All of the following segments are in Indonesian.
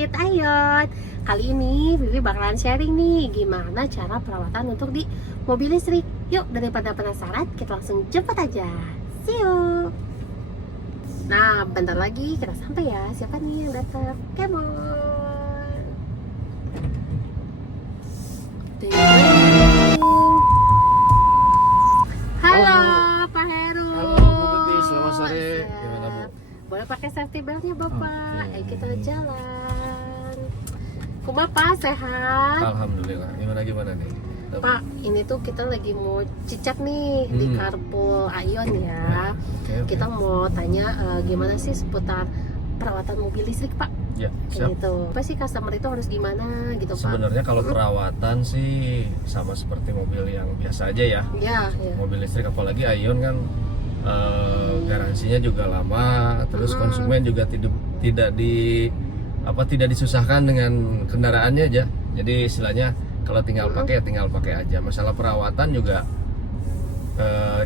with Ayon. Kali ini Vivi bakalan sharing nih gimana cara perawatan untuk di mobil listrik. Yuk, daripada penasaran, kita langsung jemput aja. See you. Nah, bentar lagi kita sampai ya. Siapa nih yang datang? Come on. Halo, Pak Heru. Halo Bu Bibi, selamat sore. Gimana Bu? Boleh pakai safety beltnya Bapak. Oke. Ayo kita jalan. Bapak sehat? Alhamdulillah. Gimana nih? Pak, ini tuh kita lagi mau cicat nih di Carpool Ayon ya. Oke. Kita mau tanya gimana sih seputar perawatan mobil listrik Pak? Ya, Kayak siap. gitu. Apa sih customer itu harus gimana gitu Pak? Sebenarnya kalau perawatan sih sama seperti mobil yang biasa aja ya. Ya, ya. Mobil listrik apalagi Ayon kan garansinya juga lama, terus konsumen juga tidak disusahkan dengan kendaraannya aja. Jadi istilahnya kalau tinggal pakai ya tinggal pakai aja. Masalah perawatan juga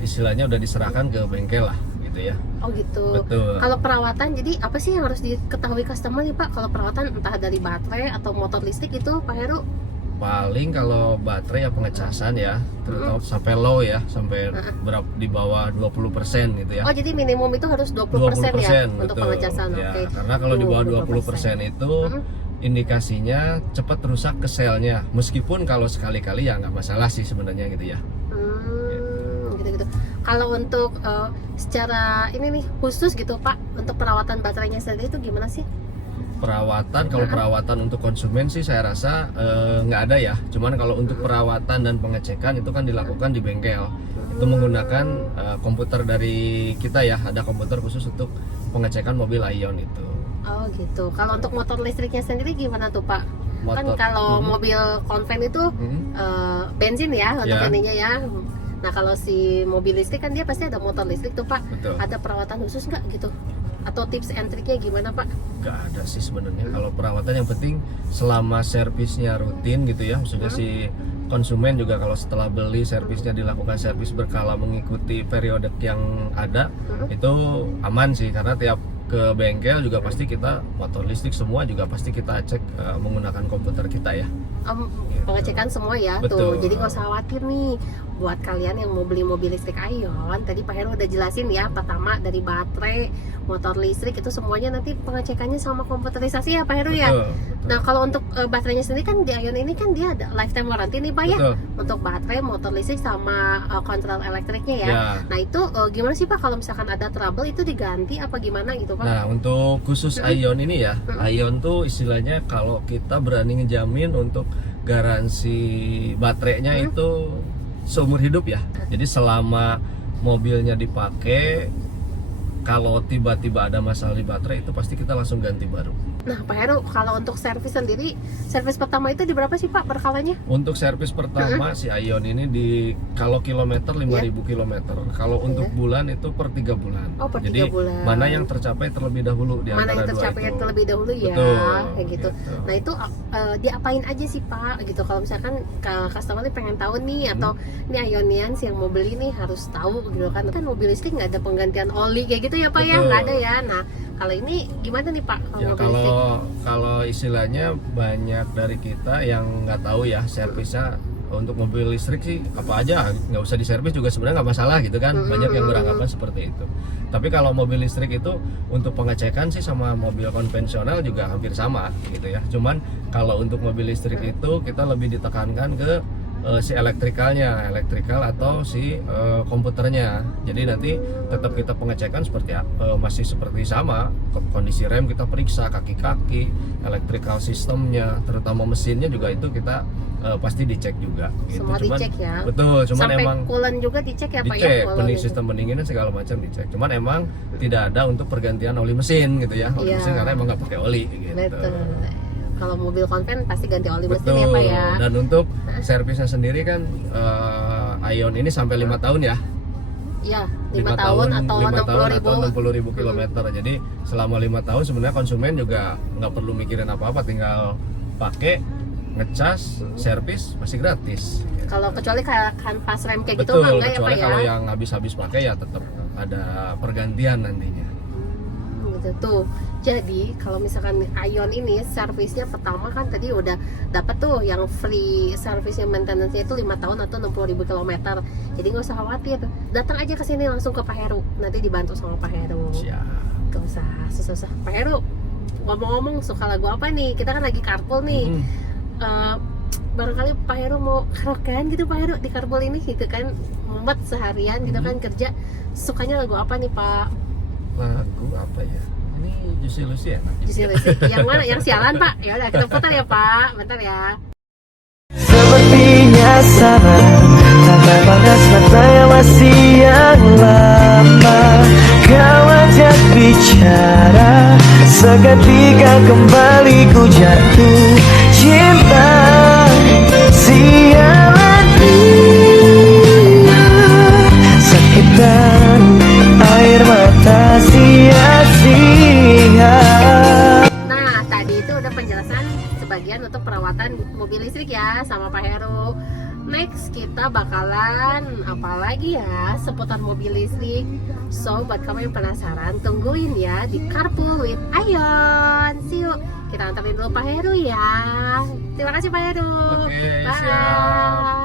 istilahnya udah diserahkan ke bengkel lah gitu ya. Oh gitu. Betul. Kalau perawatan, jadi apa sih yang harus diketahui customer nih Pak? Kalau perawatan entah dari baterai atau motor listrik itu Pak Heru? Paling kalau baterai ya pengecasan ya, terutama sampai low ya, sampai berapa di bawah 20% gitu ya. Oh jadi minimum itu harus 20% ya untuk betul. pengecasan. Ya, Oke. karena kalau di bawah 20% itu indikasinya cepat rusak ke selnya. Meskipun kalau sekali-kali ya nggak masalah sih sebenarnya gitu ya. Gitu-gitu. Kalau untuk secara ini nih khusus gitu Pak, untuk perawatan baterainya sendiri itu gimana sih? Perawatan, kalau perawatan untuk konsumen sih saya rasa nggak ada ya. Cuman kalau untuk perawatan dan pengecekan itu kan dilakukan di bengkel. Itu menggunakan komputer dari kita ya. Ada komputer khusus untuk pengecekan mobil Ayon itu. Oh gitu. Kalau untuk motor listriknya sendiri gimana tuh Pak? Kan Motor- kalau mobil konven itu bensin ya untuk Ya. ininya ya. Nah kalau si mobil listrik kan dia pasti ada motor listrik tuh Pak. Betul. Ada perawatan khusus nggak gitu? Atau tips and triknya gimana Pak? Gak ada sih sebenarnya. Kalau perawatan yang penting selama servisnya rutin gitu ya, maksudnya si konsumen juga kalau setelah beli servisnya dilakukan servis berkala mengikuti periodik yang ada, itu aman sih, karena tiap ke bengkel juga pasti kita motor listrik semua juga pasti kita cek menggunakan komputer kita ya. Pengecekan semua ya tuh. Betul. Jadi nggak usah khawatir nih buat kalian yang mau beli mobil listrik Ayon. Tadi Pak Heru udah jelasin ya, pertama dari baterai, motor listrik itu semuanya nanti pengecekannya sama komputerisasi ya Pak Heru ya. Betul. Nah kalau untuk baterainya sendiri kan di Ayon ini kan dia ada lifetime warranty nih Pak ya. Betul. Untuk baterai, motor listrik sama kontrol elektriknya ya. Ya. Nah itu gimana sih Pak kalau misalkan ada trouble itu diganti apa gimana gitu Pak? Nah, untuk khusus Ayon ini ya, Ayon tuh istilahnya kalau kita berani ngejamin untuk garansi baterainya itu seumur hidup ya. Jadi selama mobilnya dipakai, kalau tiba-tiba ada masalah di baterai itu pasti kita langsung ganti baru. Nah Pak Heru, kalau untuk servis sendiri, servis pertama itu di berapa sih Pak perkalanya? Untuk servis pertama si Ayon ini di kalau kilometer 5.000 kilometer. Kalau untuk bulan itu per 3 bulan. Oh, per Jadi 3 bulan. mana yang tercapai terlebih dahulu di Mana yang antara dua tercapai itu. terlebih dahulu ya, Betul, kayak gitu. gitu. Nah itu diapain aja sih Pak gitu kalau misalkan customer nih pengen tahu nih atau nih Ayonians yang mau beli nih harus tahu gitu kan mobil listrik nggak ada penggantian oli kayak gitu ya Pak ya, Betul. nggak ada ya. Nah kalau ini gimana nih Pak kalau Ya mobil listrik? kalau istilahnya banyak dari kita yang nggak tahu ya servisnya untuk mobil listrik sih apa aja nggak usah diservis juga sebenarnya nggak masalah gitu kan, banyak yang beranggapan seperti itu. Tapi kalau mobil listrik itu untuk pengecekan sih sama mobil konvensional juga hampir sama gitu ya. Cuman kalau untuk mobil listrik itu kita lebih ditekankan ke si elektrikalnya, elektrikal atau si komputernya. Jadi nanti tetap kita pengecekan seperti masih seperti sama, kondisi rem kita periksa, kaki-kaki, elektrikal sistemnya, terutama mesinnya juga itu kita pasti dicek juga. Gitu. Semua dicek ya. Betul, cuman Sampai emang coolant juga dicek ya Pak ya? dicek, Kalau pendingin gitu. sistem pendinginan segala macam dicek. Cuman emang tidak ada untuk pergantian oli mesin gitu ya, oli Iya. mesin karena emang nggak pakai oli gitu. Betul. Kalau mobil konven pasti ganti oli mesin Betul. ya Pak ya. Dan untuk servisnya sendiri kan Ayon ini sampai 5 tahun ya. Iya, 5 tahun atau 60.000 kilometer. Jadi selama 5 tahun sebenarnya konsumen juga nggak perlu mikirin apa-apa, tinggal pakai, ngecas, servis masih gratis. Kalau kecuali kayak kanvas rem kayak gitu Betul, mah enggak ya Pak kecuali ya? kalau yang habis-habis pakai ya tetap ada pergantian nantinya. gitu tuh. Jadi kalau misalkan Ion ini servisnya pertama kan tadi udah dapat tuh yang free servisnya, maintenance-nya itu 5 tahun atau 60.000 km. Jadi nggak usah khawatir, datang aja ke sini langsung ke Pak Heru, nanti dibantu sama Pak Heru. Siap. Gak usah susah-susah. Pak Heru, ngomong-ngomong suka lagu apa nih? Kita kan lagi carpool nih. Barangkali Pak Heru mau karaokean gitu Pak Heru di carpool ini gitu kan, mumet seharian gitu kan kerja. Sukanya lagu apa nih Pak? Lagu apa ya? Ini Juicy Lucy ya? Juicy Lucy. Yang mana? Yang sialan Pak? Ya udah kita putar ya Pak. Bentar ya. Sepertinya sama, tanpa panas mata yang masih yang lama. Kau ajak bicara, seketika kembali ku jatuh cinta. Sialan dia, sakitan air mata sia-sia. Nah, tadi itu udah penjelasan sebagian untuk perawatan mobil listrik ya sama Pak Heru. Next kita bakalan apalagi ya seputar mobil listrik. So buat kamu yang penasaran, tungguin ya di Carpool with Ion. See you. Kita anterin dulu Pak Heru ya. Terima kasih Pak Heru. Oke, Bye. siap.